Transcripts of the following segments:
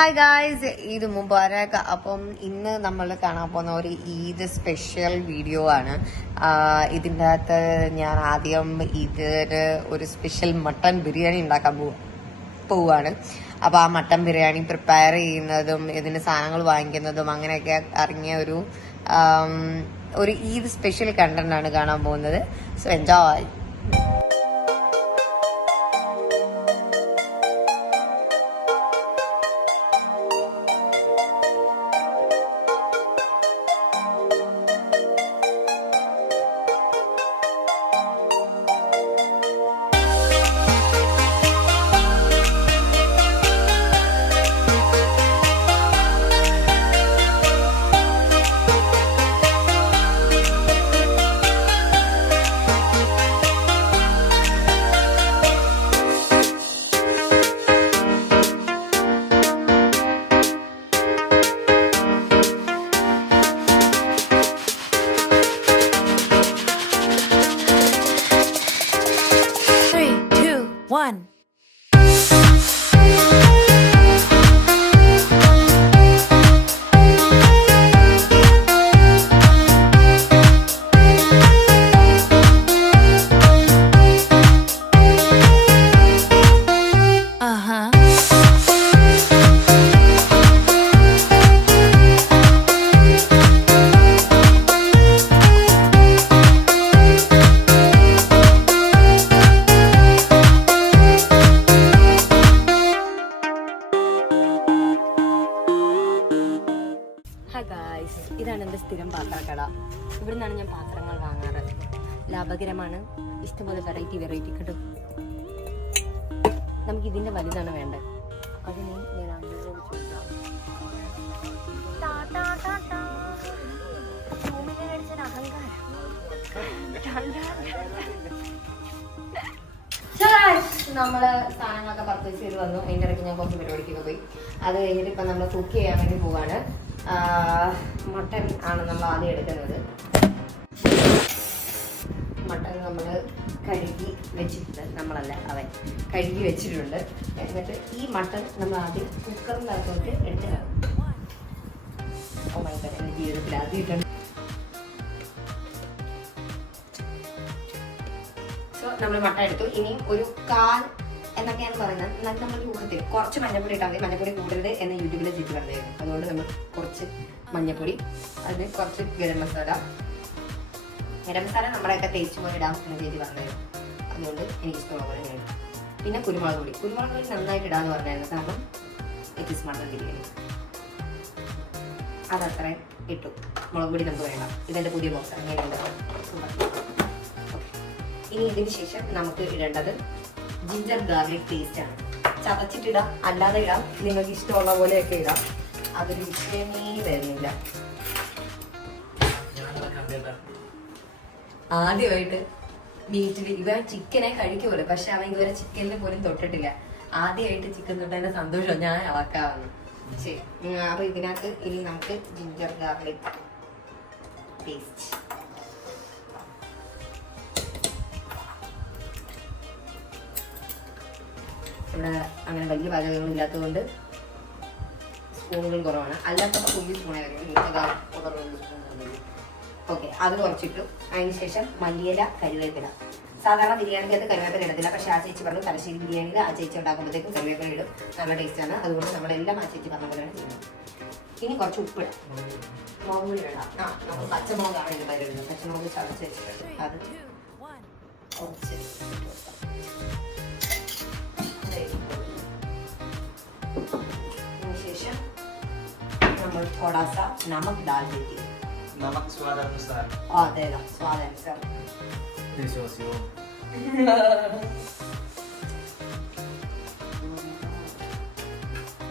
Hi guys Eid മുബാരക്. അപ്പം ഇന്ന് നമ്മൾ കാണാൻ പോകുന്ന ഒരു ഈദ് സ്പെഷ്യൽ വീഡിയോ ആണ്. ഇതിന്റെ അകത്ത് ഞാൻ ആദ്യം ഈദിന് ഒരു സ്പെഷ്യൽ മട്ടൺ ബിരിയാണി ഉണ്ടാക്കാൻ പോവാ പോവാണ്. അപ്പൊ ആ മട്ടൺ ബിരിയാണി പ്രിപ്പയർ ചെയ്യുന്നതും ഇതിന് സാധനങ്ങൾ വാങ്ങിക്കുന്നതും അങ്ങനെയൊക്കെ അറിഞ്ഞ ഒരു ഒരു ഈദ് സ്പെഷ്യൽ കണ്ടന്റ് ആണ് കാണാൻ പോകുന്നത്. സോ എൻജോയ് നമ്മൾ സാധനങ്ങളൊക്കെ പർച്ചേസ് ചെയ്ത് വന്നു. അതിന്റെ ഇടയ്ക്ക് ഞാൻ കുറച്ച് പരിപാടിക്കൊക്കെ പോയി. അത് കഴിഞ്ഞിട്ട് ഇപ്പം നമ്മൾ കുക്ക് ചെയ്യാൻ വേണ്ടി പോവാണ്. മട്ടൻ ആണ് നമ്മൾ ആദ്യം എടുക്കുന്നത്. മട്ടൻ നമ്മൾ കഴുകി വെച്ചിട്ടുണ്ട്. നമ്മളല്ല അവൻ കഴുകി വെച്ചിട്ടുണ്ട്. എന്നിട്ട് ഈ മട്ടൻ നമ്മൾ ആദ്യം കുക്കറിനകത്തോട്ട് എടുത്തിടാം ഓ മൈ ഗോഡ് എന്റെ ജീവിതത്തിൽ ആദ്യമായിട്ടാണ് നമ്മൾ മട്ട എടുത്തു. ഇനി ഒരു കാൽ എന്നൊക്കെയാണ് പറയുന്നത്. എന്നാലും നമ്മൾ കൂട്ടത്തിൽ കുറച്ച് മഞ്ഞപ്പൊടി ഇട്ടാൽ മതി. മഞ്ഞപ്പൊടി കൂടരുത് എന്ന് യൂട്യൂബിലെ ചേച്ചി പറഞ്ഞായിരുന്നു അതുകൊണ്ട് നമ്മൾ കുറച്ച് മഞ്ഞപ്പൊടി അതിന് കുറച്ച് ഗരം മസാല. ഗരം മസാല നമ്മളൊക്കെ തേച്ച് പോലെ ഇടാം എന്ന് ചേച്ചി പറഞ്ഞായിരുന്നു അതുകൊണ്ട് എനിക്ക് ഇഷ്ടമുള്ള പോലെ ഞാൻ പിന്നെ കുരുമുളക് പൊടി. കുരുമുളക് പൊടി നന്നായിട്ട് ഇടാന്ന് പറഞ്ഞായിരുന്നു. കാരണം ഇറ്റ് ഇസ് ബിരിയാണി അതത്രയും ഇട്ടു. മുളക് പൊടി നമുക്ക് വേണ്ട ഇതെന്റെ പുതിയ ബോക്സ് അങ്ങനെയുണ്ട് ഇനി ഇതിന് ശേഷം നമുക്ക് ഇടേണ്ടത് ജിഞ്ചർ ഗാർലിക് പേസ്റ്റ് ആണ്. ചതച്ചിട്ടിടാം അല്ലാതെ ഇടാം. നിങ്ങൾക്ക് ഇഷ്ടമുള്ള പോലെയൊക്കെ ഇടാം. അതൊരു വിഷയമേ വരുന്നില്ല. ആദ്യമായിട്ട് മീറ്റിൽ ഇവ ചിക്കനെ കഴിക്കുമല്ലോ പക്ഷെ അവൻ ഇതുവരെ ചിക്കനിൽ പോലും തൊട്ടിട്ടില്ല. ആദ്യമായിട്ട് ചിക്കൻ തൊട്ടതിന്റെ സന്തോഷം ഞാൻ അളക്കാവുന്നു. ശരി. അപ്പൊ ഇതിനകത്ത് ഇനി നമുക്ക് ജിഞ്ചർ ഗാർലിക് പേസ്റ്റ് ഇവിടെ അങ്ങനെ വലിയ പാചകങ്ങൾ ഇല്ലാത്തതുകൊണ്ട് സ്പൂണുകൾ കുറവാണ്. അല്ലാത്തപ്പോൾ കുഞ്ഞു സ്പൂണേ ഓക്കെ അത് കുറച്ചിട്ടു. അതിന് ശേഷം മല്ലിയില കരുവേപ്പില. സാധാരണ ബിരിയാണിക്കകത്ത് കരുവേപ്പില ഇടത്തില്ല. പക്ഷേ ആ ചേച്ചി പറഞ്ഞു തലശ്ശേരി ബിരിയാണിയിൽ ആ ചേച്ചി ഉണ്ടാക്കുമ്പോഴത്തേക്കും കരുവേപ്പില ഇടും. നല്ല ടേസ്റ്റാണ് അതുകൊണ്ട് നമ്മളെല്ലാം ആ ചേച്ചി പറഞ്ഞ പോലെയാണ് ചെയ്യുന്നത്. ഇനി കുറച്ച് ഉപ്പിടാം. മുളക് വേണ്ട ആ നമ്മൾ പച്ചമുളകാണ് ഇത് വരുന്നത് പച്ചമുളക് ചതച്ച് അത് നമ്മൾ थोड़ा सा नमक डाल देती है नमक स्वाद अनुसार और देगा स्वाद अनुसार देशवासियों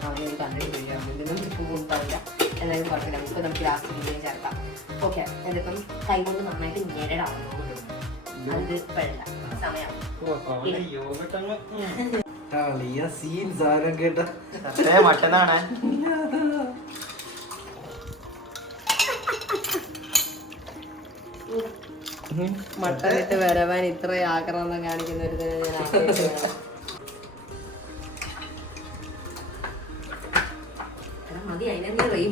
അവനൊരു കണ്ണടി വീഴാൻ ഇതിനും ഉപ്പ് കൊടുത്താവില്ല എന്നാലും കുഴപ്പമില്ല നമുക്ക് നമുക്ക് ലാസ്റ്റ് ബിരിയാണി ചേർക്കാം ഓക്കെ ഇതിപ്പം കൈ കൊണ്ട് നന്നായിട്ട് ഞെരടാം അത് ഇപ്പോഴല്ല സമയം വലിയ സീൻ സാധനം കേട്ട ഇട്ട് മട്ടനിട്ട് വരവാൻ ഇത്ര ആക്രമണം കാണിക്കുന്ന ഒരു ഞാൻ. അതിനെ നീ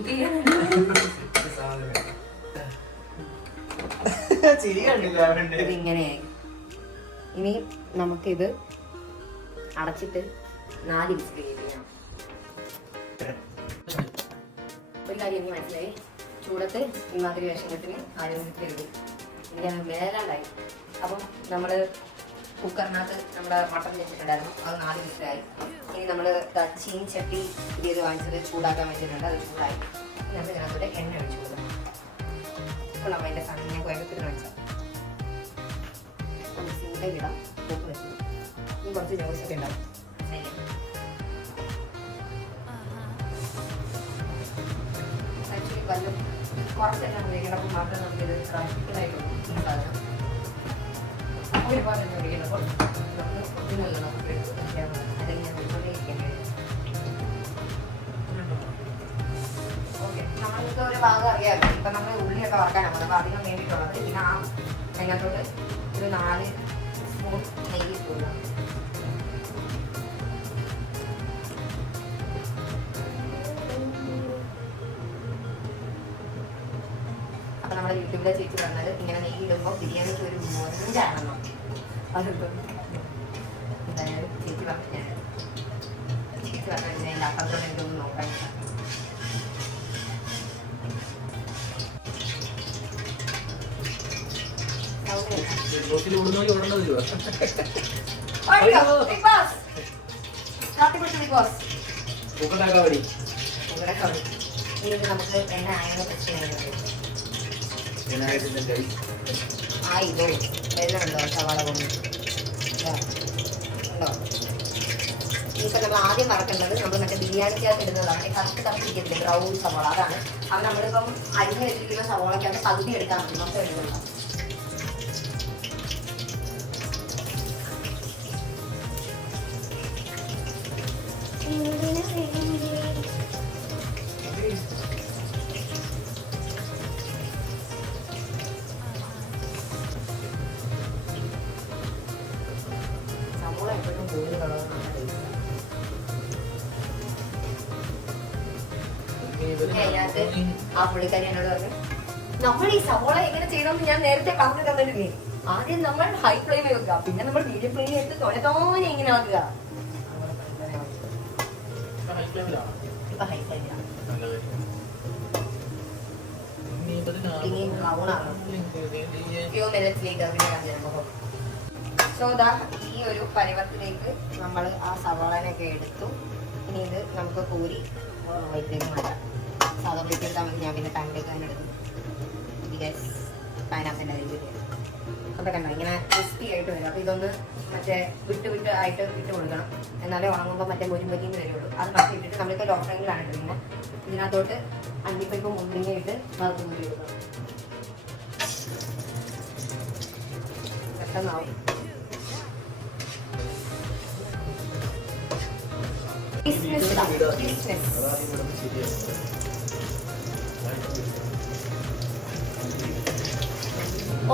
ചെയ്യാൻ ഇനി നമുക്കിത് അടച്ചിട്ട് നാല് വിസിൽ ചെയ്യാം. ഒരു കാര്യം മനസ്സിലായി. ചൂടത്ത് ഇമാതിരി വിഷമത്തിന് ആരോഗ്യത്തിലുണ്ട് എനിക്ക് വേലാണ്ടായി അപ്പം നമ്മൾ കുക്കറിനകത്ത് നമ്മുടെ മട്ടൻ വെച്ചിട്ടുണ്ടായിരുന്നു അത് നാല് വിസിലായി. ഇനി നമ്മൾ ചീൻ ചട്ടി ഇത് വാങ്ങിച്ചത് ചൂടാക്കാൻ വെച്ചിട്ടുണ്ട് അത് ചൂടായി. നമുക്ക് ഇതിനകത്തോടെ എണ്ണ ഒഴിച്ചു കൊടുക്കാം. അപ്പം അതിന്റെ സാധനം ഞാൻ കുഴപ്പത്തിൽ സിമ്മിൽ ഇടാം. ഇനി കുറച്ച് ജോസൊക്കെ ഉണ്ടാവും. ആക്ച്വലി കുറച്ചെല്ലാം ഉപയോഗിക്കണം മാത്രം നമുക്കിത് പ്രാക്ടിക്കലായിട്ടുള്ളൂ ഈ സാധനം ഒരുപാട് ഉപയോഗിക്കണം നമുക്ക് ഒന്നിനല്ല നമുക്ക് അല്ലെങ്കിൽ ഞാൻ ഉൾക്കൊണ്ടിരിക്കേണ്ടി ഓക്കെ നമ്മൾക്ക് ഒരു ഭാഗം അറിയാമല്ലോ ഇപ്പം നമ്മൾ ഉള്ളിയൊക്കെ വറക്കാനാണ് പോകുന്നത് അധികം വേണ്ടിയിട്ടുള്ളത്. പിന്നെ ആ അതിനകത്തോട്ട് ഒരു നാല് സ്പൂൺ നെയ്യ് ഇട്ടുകൊടുക്കാം ബിരിയാണിക്ക് ഒരു മൊഞ്ചാണെന്നോ അതെന്തോ എന്തായാലും ചേച്ചി പറഞ്ഞു ചേച്ചി പറഞ്ഞു അതിന്റെ അപ്പുറത്തോടെ എന്തൊന്നും നോക്കാൻ നമുക്ക് എണ്ണ വിനായകത്തിന്റെ കൈ ആയില്ലോ വെള്ളമുണ്ടോ സവാള കൊണ്ട്. ഉണ്ടോ? ഇപ്പം നമ്മൾ ആദ്യം മറക്കേണ്ടത് നമ്മൾ മറ്റേ ബിരിയാണിക്കകത്ത് ഇടുന്നതാണ്. കറുത്ത് കറുത്തിരിക്കത്തില്ലേ ബ്രൗൺ സവാള. അതാണ്. അപ്പം നമ്മളിപ്പം അരിഞ്ഞ് വെച്ചിരിക്കുന്ന സവാളയ്ക്കകത്ത് പകുതി എടുക്കാൻ മതി. മൊത്തം എടുക്കണം സവാള പുള്ളിക്കാരി എന്നോട് പറഞ്ഞു നമ്മൾ ഈ സവോള എങ്ങനെ ചെയ്യണമെന്ന് ഞാൻ നേരത്തെ പറഞ്ഞു തന്നിട്ടില്ലേ? ആദ്യം നമ്മൾ ഹൈ ഫ്ലെയിമിൽ വെക്കുക പിന്നെ നമ്മൾ മീഡിയം ഫ്ലെയിമിൽ എടുത്ത് തോനെ തോനെ ഇങ്ങനെ ആക്കുക. ഇപ്പൊ ഹൈ ഫ്ലെയിമിലാണ് ഇനി ബ്രൗൺ ആകണം ഫ്യൂ മിനിറ്റ്സിലേക്ക് അതിനെ കണ്ടിരുമ്പോൾ സോ ദാ ഈ ഒരു പരുവത്തിലേക്ക് നമ്മൾ ആ സവാളനൊക്കെ എടുത്തു. ഇനി ഇത് നമുക്ക് കൂരി വൈദ്യം മാറ്റാം. സാധാരണ എടുത്താൽ മതി ഞാൻ പിന്നെ പാനിലേക്ക് തന്നെ എടുക്കും ബിക്കോസ് പൈനാപ്പിന്റെ അപ്പോൾ കണ്ടോ? ഇങ്ങനെ ക്രിസ്പി ആയിട്ട് വരും. അപ്പോൾ ഇതൊന്ന് മറ്റേ വിട്ട് വിട്ട് ആയിട്ട് ഇട്ട് കൊടുക്കണം. എന്നാലേ ഉണങ്ങുമ്പോൾ മറ്റേ മുരിമ്പറ്റിന്ന് വരുള്ളൂ അത് മാറ്റി ഇട്ടിട്ട് നമ്മളിപ്പോൾ ലോ ഫ്ലെയിമിലാണ് ഇട്ടിരിക്കുന്നത് ഇതിനകത്തോട്ട് അണ്ടിപ്പരിപ്പ് മുന്തിരിങ്ങ ഇട്ട് വറുത്ത് മുരി കൊടുക്കണം പെട്ടെന്നാവും. ബിസിനസ്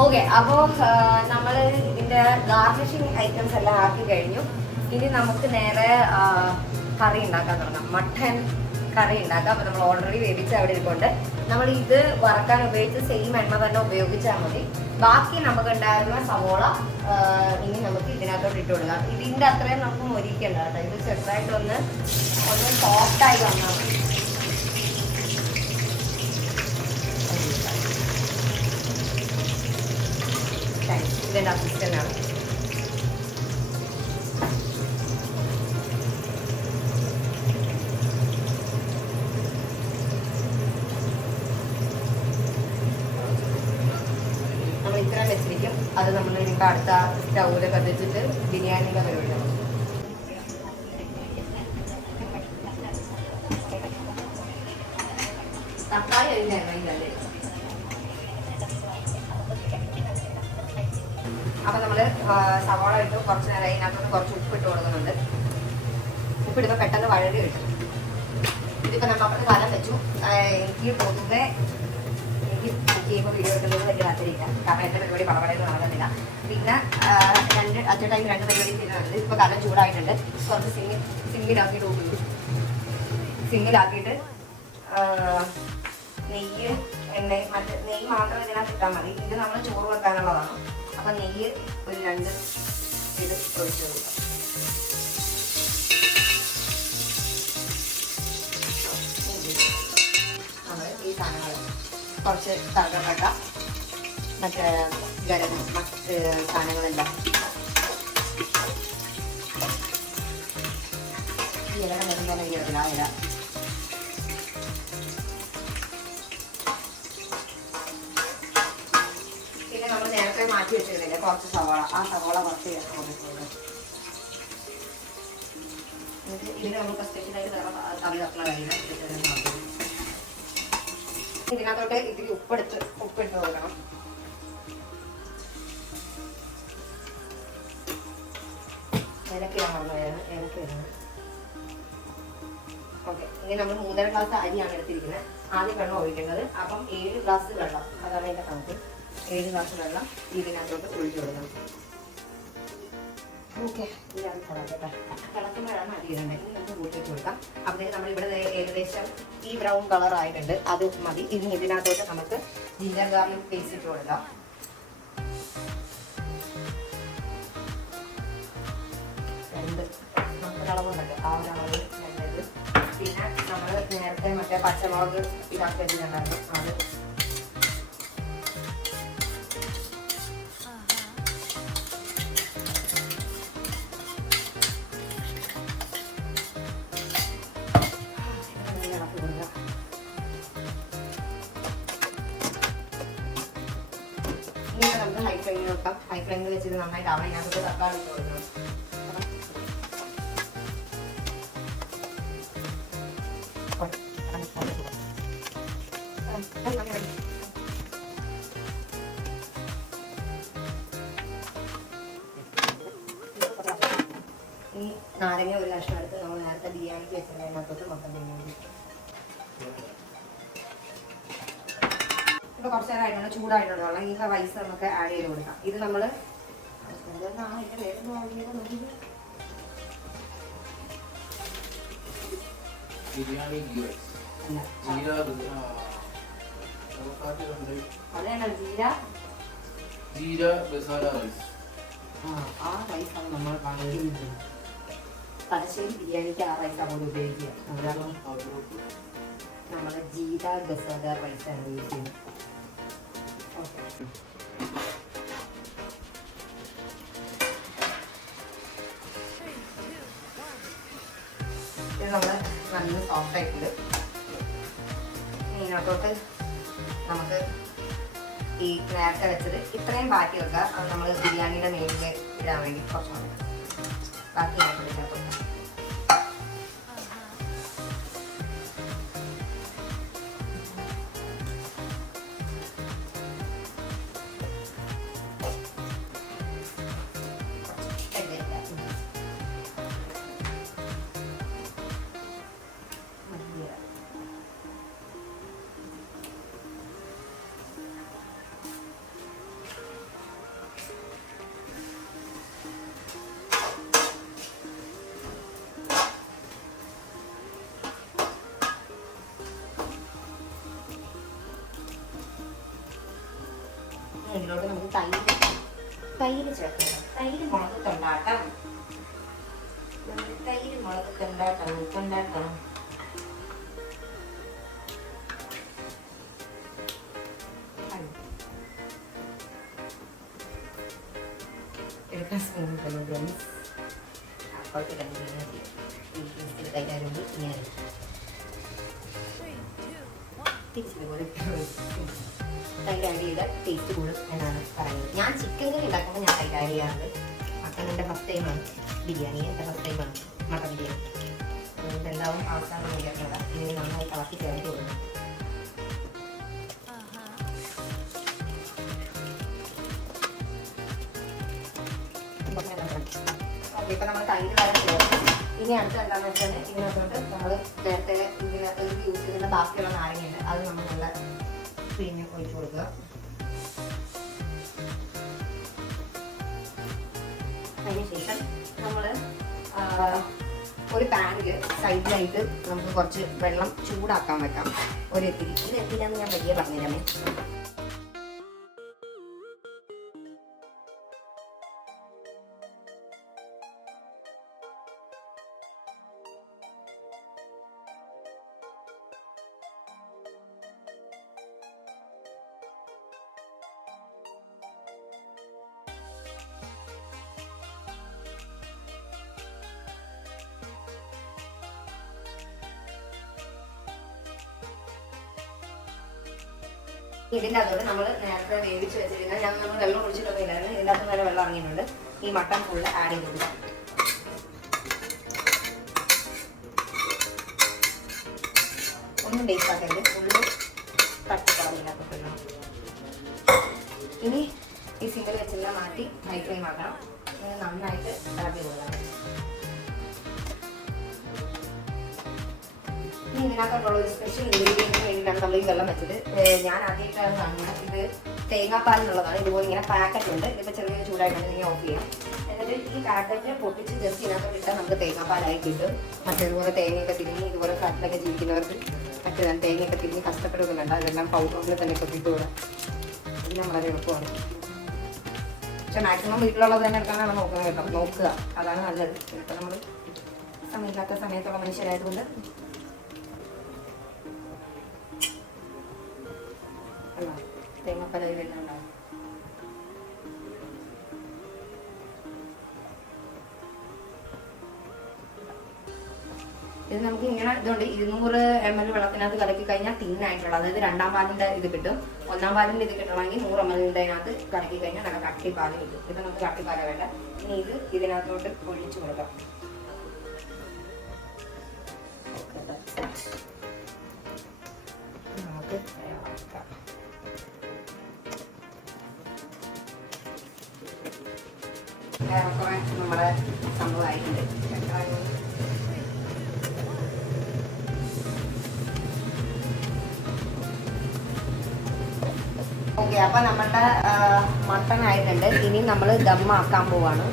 ഓക്കെ അപ്പോൾ നമ്മൾ ഇതിന്റെ ഗാർണിഷിങ് ഐറ്റംസ് എല്ലാം ആക്കി കഴിഞ്ഞു. ഇനി നമുക്ക് നേരെ കറി ഉണ്ടാക്കാൻ തുടങ്ങാം. മട്ടൻ കറി ഉണ്ടാക്കാം. അപ്പോൾ നമ്മൾ ഓൾറെഡി വേവിച്ച് അവിടെ ഇരിപ്പുണ്ട്. നമ്മൾ ഇത് വറക്കാൻ ഉപയോഗിച്ച് സെയിം എണ്ണ തന്നെ ഉപയോഗിച്ചാൽ മതി. ബാക്കി നമുക്ക് ഉണ്ടായിരുന്ന സവോള ഇനി നമുക്ക് ഇതിനകത്തോട്ട് ഇട്ട് കൊടുക്കാം. ഇതിന്റെ അത്രയും നമുക്ക് മൊരിക്കണ്ട കേട്ടോ. ഇത് ചെറുതായിട്ടൊന്ന് ഒന്ന് സോഫ്റ്റ് ആയി വന്നാൽ മതി. അസിസ്റ്റന്റ് ആണ് നമ്മൾ ഇത്രയും വെച്ചിരിക്കും അത് നമ്മൾ ഇനിയിപ്പോൾ അടുത്ത സ്റ്റൗവിൽ കത്തിച്ചിട്ട് ബിരിയാണിയുടെ പരിപാടിയാണ് അറ്റ ടൈം രണ്ട് പരിപാടി ചെയ്യുന്നുണ്ട് ഇപ്പൊ കാലം ചൂടായിട്ടുണ്ട്. കുറച്ച് സിംഗിൽ സിംഗിലാക്കിയിട്ട് ഊട്ടി സിംഗിലാക്കിയിട്ട് ആ, നെയ്യ് എണ്ണ മറ്റേ നെയ്യ് മാത്രം ഇതിനകത്ത് ഇട്ടാൽ മതി. ഇത് നമ്മൾ ചോറ് വെക്കാനുള്ളതാണ്. അപ്പം നെയ്യ് ഒരു രണ്ട് ഇത് ഒഴിച്ചു ഈ സാധനങ്ങൾ കുറച്ച് കറുകപ്പട്ട മറ്റേ ഗരം മറ്റ് സാധനങ്ങളെല്ലാം ഈ ഇലയുടെ നെടുമ്പല ഈ ഇല ഇല പിന്നെ നമ്മൾ നേരത്തെ മാറ്റി വെച്ചിരുന്നില്ലേ? കുറച്ച് സവാള. ആ സവാള കുറച്ച് കഴിയില്ല ഇതിനകത്തോട്ട് ഇതിൽ ഉപ്പെടുത്ത് ഉപ്പിട്ട് കൊടുക്കണം. ഏലക്ക ഇടണം ഓക്കെ ഇനി നമ്മൾ മൂന്നര ഗ്ലാസ് അരിയാണ് എടുത്തിരിക്കുന്നത്. ആദ്യം വെള്ളം ഒഴിക്കേണ്ടത് അപ്പം ഏഴ് ഗ്ലാസ് വെള്ളം. അതാണ് എന്റെ കണക്ക് ഏഴ് ഗ്ലാസ് വെള്ളം ഇതിനകത്തോട്ട് ഒഴിച്ചു കൊടുക്കണം. ഓക്കെ ഇതാണ് തിളക്കട്ടെ. തിളക്കുമ്പോഴാണ് അരി ഇടേണ്ടത്. ഇനി നമുക്ക് കൂട്ടിയിട്ട് കൊടുക്കാം. അപ്പോഴത്തേക്ക് ദേ ഏകദേശം ഈ ബ്രൗൺ കളർ ആയിട്ടുണ്ട്. അത് മതി. ഇനി ഇതിനകത്തോട്ട് നമുക്ക് ജിഞ്ചർ ഗാർലിക് പേസ്റ്റ് ഇട്ട് കൊടുക്കാം. രണ്ട്. അളവുണ്ടല്ലോ ആ ഒരു അളവ് രണ്ടത് പിന്നെ നമ്മൾ നേരത്തെ മറ്റേ പച്ചമുളക് ഇതാക്കിയിട്ടുണ്ടായിരുന്നു അത്. ഇനി നമുക്ക് ഹൈ ഫ്ലെയിമിൽ വെക്കാം. ഹൈ ഫ്ലെയിമിൽ വെച്ചിട്ട് നന്നായിട്ട് അവിടെ ഞാൻ തക്കാളി കൊടുക്കണം. ഈ നാരങ്ങ ഒരു കഷ്ണം എടുത്ത് നമ്മൾ നേരത്തെ ബിരിയാണിക്ക് വെച്ചിട്ടുള്ളതിനകത്തോട്ട് മൊത്തം ബിരിയാണി ഇപ്പൊ കുറച്ച് നേരം ആയിട്ടുണ്ട്. ചൂടായിട്ടുണ്ട്. വെള്ളം ഈ റൈസ് നമുക്ക് ആഡ് ചെയ്ത് കൊടുക്കാം. ഇത് നോക്കിയിട്ട് ബിരിയാണി റൈസ് അല്ല ജീര? ജീര ജീര റൈസ്. ആ റൈസാണ് നമ്മൾ പറയുന്നത് തലശ്ശേരി ബിരിയാണിക്ക് ആ റൈസാണ് നമ്മൾ ഉപയോഗിക്കുക. നമ്മൾ ജീര ഗസഗ റൈസാണ് യൂസ് ചെയ്യുന്നത്. നമ്മൾ നല്ല സോഫ്റ്റ് ആയിട്ടുണ്ട്. ഇതിനകത്തോട്ട് നമുക്ക് ഈ നേരത്തെ വെച്ചത് ഇത്രയും ബാക്കി വെക്കുക അത് നമ്മൾ ബിരിയാണിയുടെ മേലിൽ ഇടാൻ വേണ്ടി കുറച്ച് മതി. ബാക്കി തൈര് തൈര് ചേർക്കണം തൈര് മുളക് കൊണ്ടാട്ടം നമുക്ക് തൈര് മുളക് കൊണ്ടാട്ടം കൊണ്ടാട്ടം എടുക്കാൻ ശ്രമിക്കുന്നത് അപ്പോഴത്തെ കണ്ടിന്യൂ ചെയ്യാം കൈകാര്യം ഇങ്ങനെ Three, two, one. തിരിച്ചത് പോലെ തൈര് ആഡ് ചെയ്താൽ ടേസ്റ്റ് കൂടും എന്നാണ് പറയുന്നത്. ഞാൻ ചിക്കൻ കറി ഉണ്ടാക്കുമ്പോൾ ഞാൻ തൈര് ആഡ് ചെയ്യാറുണ്ട് മട്ടൻ എന്റെ ഫസ്റ്റ് ടൈമാണ് ബിരിയാണി എന്റെ ഫസ്റ്റ് ടൈമാണ് മട്ടൻ ബിരിയാണി. എല്ലാവരും അവസാനം നോക്കിയാൽ ഇനി നന്നായി കളക്കി ചേർത്ത് കൊടുക്കും ഇപ്പം നമ്മൾ തൈര് വരെ ഇനി അടുത്ത എന്താണെന്ന് വെച്ചാൽ ഇതിനകത്തോട്ട് നമ്മൾ നേരത്തെ ഇതിനകത്ത് യൂസ് ചെയ്യുന്ന ബാക്കിയുള്ള നാരങ്ങയുണ്ട്. അത് നമ്മൾ നല്ല ഒഴിച്ചു കൊടുക്കുക നമ്മൾ ഒരു പാനിൽ സൈഡിലായിട്ട് നമുക്ക് കുറച്ച് വെള്ളം ചൂടാക്കാൻ വെക്കാം. ഒരു എത്തിരി. ഇത് ഞാൻ വലിയ പറഞ്ഞുതരാമേ. ഇതിന്റെ അകത്ത് നമ്മൾ നേരത്തെ വേവിച്ച് വെച്ചിരുന്ന ഞാൻ നമ്മൾ വെള്ളം ഒഴിച്ചിട്ടൊക്കെ ഇല്ലായിരുന്നു. ഇതിന്റെ അകത്ത് നല്ല വെള്ളം ഇറങ്ങിയിട്ടുണ്ട്. ഈ മട്ടൺ ഫുള്ള് ആഡ് ചെയ്ത് കൊടുക്കാം ഒന്നും ബേസ് ഫുള്ള് തട്ടിക്കളഞ്ഞിനകത്തോട്ട് ഇടണം. ഇനി ഈ സിംഗിൾ വെച്ചെല്ലാം മാറ്റി ഹൈ ഫ്ലെയിം ആക്കണം. നന്നായിട്ട് ഇളക്കി കൊടുക്കണം. ഇനി ഇതിനകത്തുള്ള ഒരു സ്പെഷ്യൽ ഇൻഗ്രീഡിയൻസിന് വേണ്ടിയിട്ടാണ് നമ്മൾ ഈ വെള്ളം വെച്ചത് ഞാൻ ആദ്യമായിട്ടാണ് കാണുന്നത് ഇത് തേങ്ങാപ്പാൽ എന്നുള്ളതാണ്. ഇതുപോലെ ഇങ്ങനെ പാക്കറ്റ് ഉണ്ട്. ഇതിപ്പോൾ ചെറിയ ചൂടായിട്ടാണ് ഇങ്ങനെ ഓഫ് ചെയ്യും. എന്നിട്ട് ഈ പാക്കറ്റ് പൊട്ടിച്ച് ജസ്റ്റ് ഇതിനകത്ത് ഇട്ടാൽ നമുക്ക് തേങ്ങാപ്പാലായി കിട്ടും. മറ്റേതുപോലെ തേങ്ങയൊക്കെ തിരിഞ്ഞ് ഇതുപോലെ കാട്ടിലൊക്കെ ജീവിക്കുന്നവർക്ക് മറ്റേ തേങ്ങയൊക്കെ തിരിഞ്ഞ് കഷ്ടപ്പെടുന്നുണ്ട്. അതെല്ലാം പൗഡറിൽ തന്നെ ഒക്കെ കിട്ടുകയാണ് എല്ലാം വളരെ എളുപ്പമാണ്. പക്ഷെ മാക്സിമം വീട്ടിലുള്ളത് തന്നെ എടുക്കാനാണ് നോക്കുന്നത് കേട്ടോ. നോക്കുക. അതാണ് നല്ലത്. ഇപ്പം നമ്മൾ സമയമില്ലാത്ത സമയത്തുള്ള മനുഷ്യരായതുകൊണ്ട് തേങ്ങാപ്പാൽ അതിൽ ഇത് നമുക്ക് ഇങ്ങനെ ഇതുണ്ട്. ഇരുന്നൂറ് എം എൽ വെള്ളത്തിനകത്ത് കലക്കി കഴിഞ്ഞാൽ തിന്നായിട്ടുള്ള അതായത് രണ്ടാം പാലിന്റെ ഇത് കിട്ടും. ഒന്നാം പാലിന്റെ ഇത് കിട്ടണമെങ്കിൽ നൂറ് എം എല്ലിന്റെ അതിനകത്ത് കലക്കി കഴിഞ്ഞാൽ നല്ല കട്ടിപ്പാൽ കിട്ടും. ഇത് നമുക്ക് കട്ടിപ്പാല വേണ്ട ഇനി ഇത് ഇതിനകത്തോട്ട് ഒഴിച്ചു കൊടുക്കാം. ഏറെക്കുറെ നമ്മുടെ സംഭവമായിട്ടുണ്ട്? ഓക്കെ അപ്പൊ നമ്മളുടെ മട്ടൺ ആയിട്ടുണ്ട്. ഇനി നമ്മൾ ദമ്മാക്കാൻ പോവാണ്.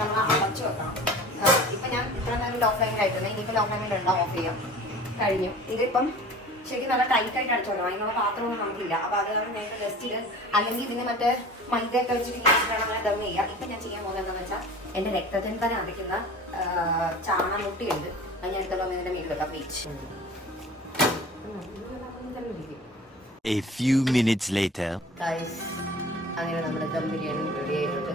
നമ്മൾ അടച്ചു വെക്കണം. ഇപ്പം ഞാൻ ഇത്ര നേരം ലോ ഫ്ലെയിമിലായിട്ടുണ്ട് ഇനിയിപ്പോ ലോ ഫ്ലെയിമിൽ ഉണ്ടാവും ഓഫ് ചെയ്യാം. കഴിഞ്ഞു. ഇതിപ്പം ശരിക്കും നല്ല ടൈറ്റ് ആയിട്ട് അടച്ചു വെക്കണം. അതിനുള്ള പാത്രമൊന്നും നമുക്കില്ല. അപ്പൊ അത് കാരണം ഞാൻ ജസ്റ്റ് ഇത് അല്ലെങ്കിൽ ഇതിന് മറ്റേ മൈദയൊക്കെ വെച്ചിട്ട് അങ്ങനെ ദം ചെയ്യാം. ഇപ്പം ഞാൻ ചെയ്യാൻ പോകുന്നത് എന്താണെന്ന് വെച്ചാൽ എന്റെ രക്തചന്ധന അടയ്ക്കുന്ന ചാണമുട്ടിയുണ്ട്. അത് ഞാൻ എടുത്തോളം മേലിൽ വെക്കാം. Wait A few minutes later. Guys അങ്ങനെ നമ്മുടെ ദം ബിരിയാണി റെഡി ആയിട്ടുണ്ട്.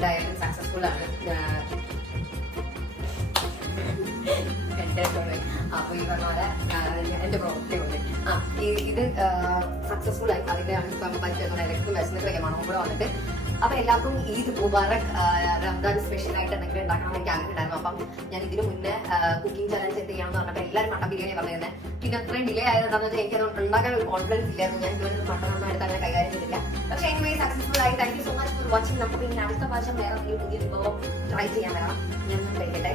എന്തായാലും സക്സസ്ഫുൾ ആണ് അപ്പോൾ ഈ പറഞ്ഞ പ്രോഡക്റ്റ് ഉണ്ട് ആ ഇത് സക്സസ്ഫുൾ ആയി. അതിന്റെയാണ് ഇപ്പം വന്നിട്ട്. അപ്പൊ എല്ലാവർക്കും ഈദ് മുബാറക് റംദാൻ സ്പെഷ്യൽ ആയിട്ട് എന്തെങ്കിലും ഉണ്ടാക്കണം എനിക്ക് ആഗ്രഹമുണ്ടായിരുന്നു അപ്പം ഞാൻ ഇതിനു മുന്നേ കുക്കിംഗ് ചലഞ്ച് സെറ്റ് ചെയ്യണമെന്ന് പറഞ്ഞപ്പോൾ എല്ലാവരും മട്ടൻ ബിരിയാണി പറഞ്ഞിരുന്നത് പിന്നെ അത്രയും ഡിലേ ആയത് എന്താണെന്ന് വെച്ചാൽ എനിക്ക് അത് ഉണ്ടാക്കാൻ ഒരു കോൺഫിഡൻസ് ഇല്ലായിരുന്നു. ഞാൻ ഇതുവരെ മട്ടൺ നന്നായിട്ട് അങ്ങനെ കൈകാര്യം ചെയ്തില്ല പക്ഷേ എനിവേ സക്സസ്ഫുൾ ആയി thank you so much for watching നമുക്ക് ഇനി അടുത്ത പ്രാവശ്യം വേറെ പുതിയ വിഭവം ട്രൈ ചെയ്യാൻ വരാം. ഞാൻ കഴിക്കട്ടെ